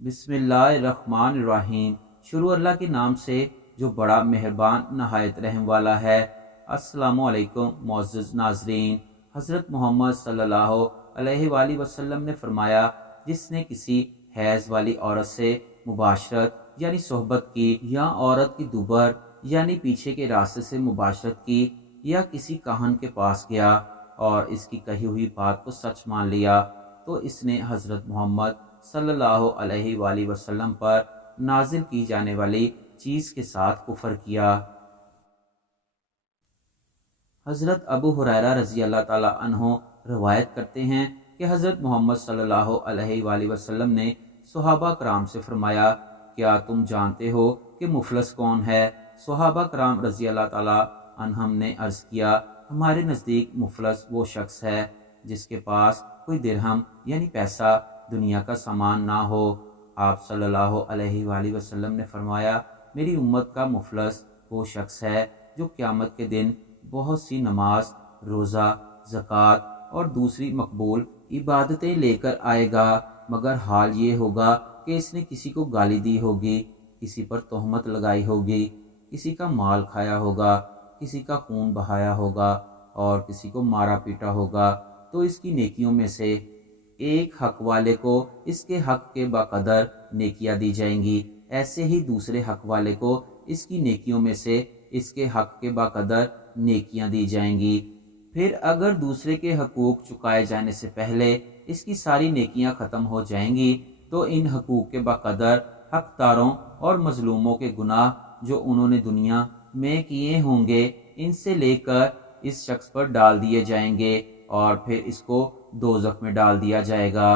بسم اللہ الرحمن الرحیم۔ شروع اللہ کے نام سے جو بڑا مہربان نہایت رحم والا ہے۔ السلام علیکم معزز ناظرین۔ حضرت محمد صلی اللہ علیہ وآلہ وسلم نے فرمایا، جس نے کسی حیض والی عورت سے مباشرت یعنی صحبت کی، یا عورت کی دوبر یعنی پیچھے کے راستے سے مباشرت کی، یا کسی کاہن کے پاس گیا اور اس کی کہی ہوئی بات کو سچ مان لیا، تو اس نے حضرت محمد صلی اللہ علیہ وآلہ وسلم پر نازل کی جانے والی چیز کے ساتھ کفر کیا۔ حضرت ابو ہریرہ رضی اللہ تعالیٰ عنہ روایت کرتے ہیں کہ حضرت محمد صلی اللہ علیہ وآلہ وسلم نے صحابہ کرام سے فرمایا، کیا تم جانتے ہو کہ مفلس کون ہے؟ صحابہ کرام رضی اللہ تعالیٰ عنہم نے عرض کیا، ہمارے نزدیک مفلس وہ شخص ہے جس کے پاس کوئی درہم یعنی پیسہ دنیا کا سامان نہ ہو۔ آپ صلی اللہ علیہ وآلہ وسلم نے فرمایا، میری امت کا مفلس وہ شخص ہے جو قیامت کے دن بہت سی نماز، روزہ، زکوٰۃ اور دوسری مقبول عبادتیں لے کر آئے گا، مگر حال یہ ہوگا کہ اس نے کسی کو گالی دی ہوگی، کسی پر تہمت لگائی ہوگی، کسی کا مال کھایا ہوگا، کسی کا خون بہایا ہوگا اور کسی کو مارا پیٹا ہوگا، تو اس کی نیکیوں میں سے ایک حق والے کو اس کے حق کے بقدر نیکیاں دی جائیں گی، ایسے ہی دوسرے حق والے کو اس کی نیکیوں میں سے اس کے حق کے بقدر نیکیاں دی جائیں گی۔ پھر اگر دوسرے کے حقوق چکائے جانے سے پہلے اس کی ساری نیکیاں ختم ہو جائیں گی، تو ان حقوق کے بقدر حقداروں اور مظلوموں کے گناہ جو انہوں نے دنیا میں کیے ہوں گے، ان سے لے کر اس شخص پر ڈال دیے جائیں گے اور پھر اس کو دوزخ میں ڈال دیا جائے گا۔